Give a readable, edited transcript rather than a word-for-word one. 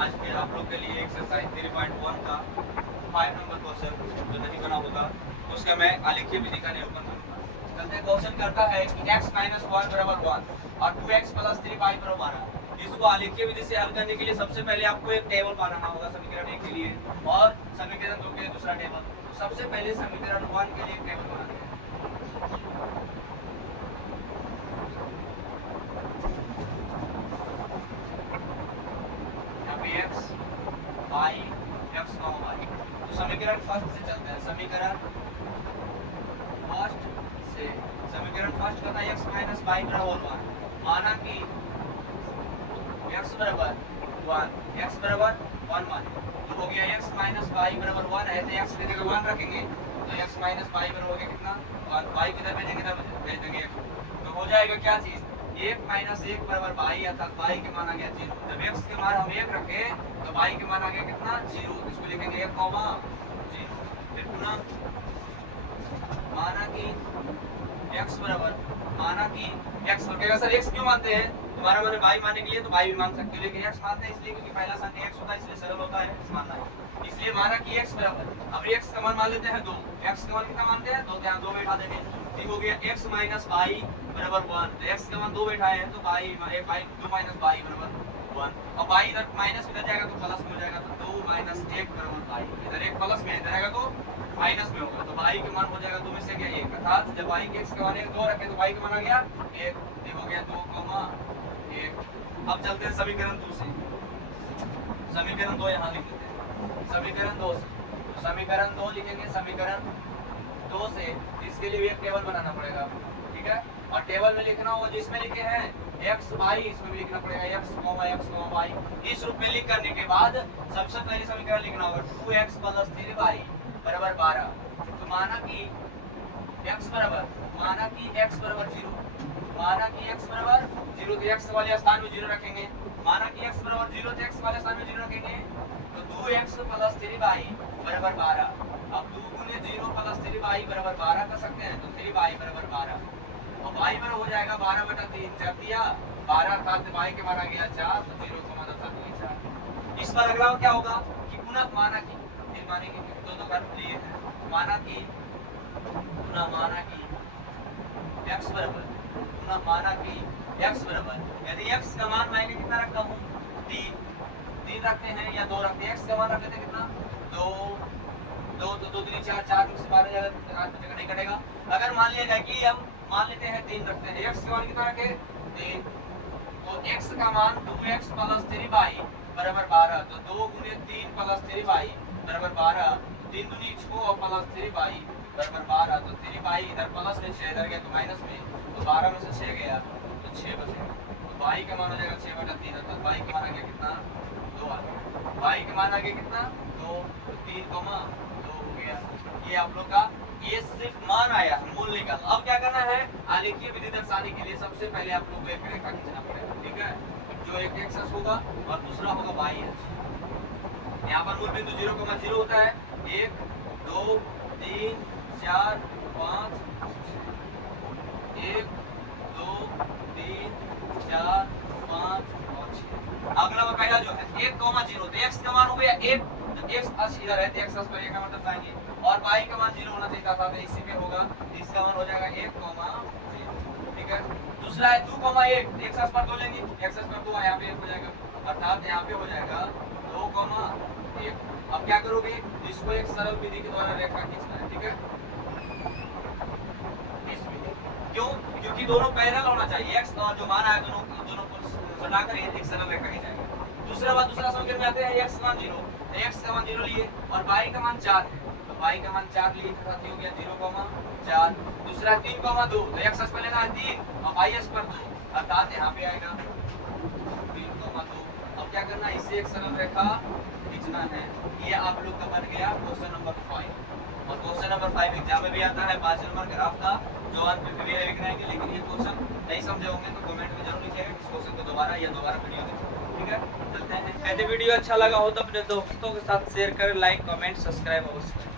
आज फिर आप लोग के लिए एक्सरसाइज 3.1 का 5 नंबर क्वेश्चन जो नहीं बना होगा उसका मैं आलेखीय विधि का निरूपण करूंगा। चलते क्वेश्चन करता है कि x माइनस 1 बराबर 1 और 2x प्लस 3y बराबर 12। इसको आलेखीय विधि से हल करने के लिए सबसे पहले आपको एक टेबल बनाना होगा समीकरण 1 के लिए और समीकरण 2 के लिए दूसरा टेबल। तो सबसे पहले समीकरण 1 के लिए एक टेबल बनाते हैं। x y x y। तो समीकरण फर्स्ट से चलते हैं। समीकरण फर्स्ट कहता है x माइनस y बराबर 1 माना कि x बराबर 1 माने तो हो गया x माइनस y बराबर 1 है तो x की जगह 1 रखेंगे तो x माइनस y बराबर हो गया कितना 1। y किधर भेजेंगे इधर भेज देंगे तो हो जाएगा क्या चीज 1 माइनस 1 बराबर y अर्थात y के मान आ गया 0। जब x के मान हम 1 रखे तो y के मान आ गया कितना 0। इसको लिखेंगे 1 कॉमा 0। फिर पुनः माना कि x लगेगा सर x क्यों मानते हैं तुम्हारा मैंने y मानने के लिए तो y भी मान सकते हो लेकिन x मानते हैं इसलिए क्योंकि पहला संख्या x होता है इसलिए सरल होता है x मानना है। इसलिए माना कि x बराबर अब x का मान मान लेते हैं 2। x का मान कितना मानते हैं 2 तो यहाँ 2 बैठा देंगे ठीक हो गया x माइनस y बराबर 1। तो x का मान 2 बैठाए हैं तो y 2 माइनस y बराबर 1 और y इधर माइनस इधर जाएगा तो प्लस में हो जाएगा तो 2 माइनस 1 बराबर y इधर 1 प्लस में इधर आएगा तो माइनस में होगा तो y के मान हो जाएगा 2 में से क्या 1 अर्थात जब y के x का मान 1 2 रखे तो y का मान आ गया 1 ये हो गया 2 1। अब चलते हैं समीकरण 2 से। समीकरण 2 यहाँ लिख लेते हैं। समीकरण 2 से तो समीकरण 2 लिखेंगे। समीकरण 2 से इसके लिए भी एक टेबल बनाना पड़ेगा ठीक है और टेबल में लिखना होगा जिसमें लिखे हैं x y इसमें भी लिखना पड़ेगा x, y। इस रूप में लिख करने के बाद सबसे पहले समीकरण लिखना होगा 2x प्लस 3y बराबर 12। तो माना कि x बराबर 0 माना कि x बराबर 0 तो x वाले स्थान में 0 रखेंगे। माना कि x बराबर 0 तो x वाले स्थान में 0 रखेंगे तो 2x प्लस 3y बराबर 12। अब 2 गुने 0 प्लस 3y बराबर 12 कर सकते हैं तो 3y बराबर 12 और y बराबर हो जाएगा 12/3 जब दिया 12 अर्थात y के मान आ गया 4 तो 0 का मान था 4। इस पर अगला क्या होगा कि पुनः माना कि फिर मानेंगे दोनों कर्म लिए हैं माना कि x बराबर यदि x का मान मैंने कितना रखा हूँ 3 रखते हैं या 2 रखते हैं। x का मान रखते थे कितना 2 तो 2 3 4 4 से 12 जगह नहीं कटेगा। अगर मान लिया जाए कि हम मान लेते हैं 3 रखते हैं x का मान कितना रखे 3 तो x का मान 2x प्लस 3y बराबर 12 तो 2 गुने 3 प्लस 3y बराबर 12 3 दूनी 6 और प्लस 3y बराबर 12 तो 3y इधर प्लस में 6 इधर गया तो माइनस में तो 12 में से 6 गया तो 6 बचेगा तो y का मान हो जाएगा 6/3 अर्थात y का मान आ गया कितना 2 आ गया। y का मान आ गया कितना 2 तो 3 2 हो गया। ये आप लोग का ये सिर्फ मान आया मूल निकाल। अब क्या करना है आलेखीय विधि दर्शाने के लिए सबसे पहले आप लोग को एक रेखा खींचना पड़ेगा ठीक है जो एक एक्स होगा और दूसरा होगा वाई एक्स। यहाँ पर मूल बिंदु 0,0 होता है 1 2 3 4 5 1 2 3 4 5 और 6। अगला वो पहला जो है 1,0 तो x का मान हो गया 1 तो x अक्ष इधर है तो x अक्ष पर 1 का मतलब दर्शाएंगे और y का मान 0 होना चाहिए था तो इसी पे होगा इसका मान हो जाएगा 1,0 ठीक है। दूसरा है 2,1 x अक्ष पर 2 लेंगे x अक्ष पर 2 यहाँ पे 1 हो जाएगा अर्थात यहाँ पे हो जाएगा 2,1। अब क्या करोगे इसको एक सरल विधि के द्वारा रेखा खींचना है ठीक है। क्यों क्योंकि दोनों पैरेलल होना चाहिए x और जो मान आया दोनों को घटाकर एक सरल रेखा खींचेंगे। दूसरा समीकरण में आते हैं x का मान 0 तो x का मान 0 लिए और y का मान 4 है तो y का मान 4 लिए तथा हो गया 0,4। दूसरा 3,2 तो x अक्ष पर लेना है 3 और y अक्ष पर 2 अर्थात यहाँ पे आएगा 3,2। अब क्या करना है इससे एक सरल रेखा खींचना है। ये आप लोग का बन गया क्वेश्चन नंबर 5 और क्वेश्चन नंबर 5 एग्जाम में भी आता है 5 नंबर ग्राफ का जो अंत में भी लिखनाएंगे लेकिन ये क्वेश्चन नहीं समझे होंगे तो कमेंट में जरूर लिखिएगा इस क्वेश्चन को दोबारा वीडियो देखें ठीक है। चलते हैं यदि वीडियो अच्छा लगा हो तो अपने दोस्तों के साथ शेयर करें लाइक कमेंट सब्सक्राइब अवश्य।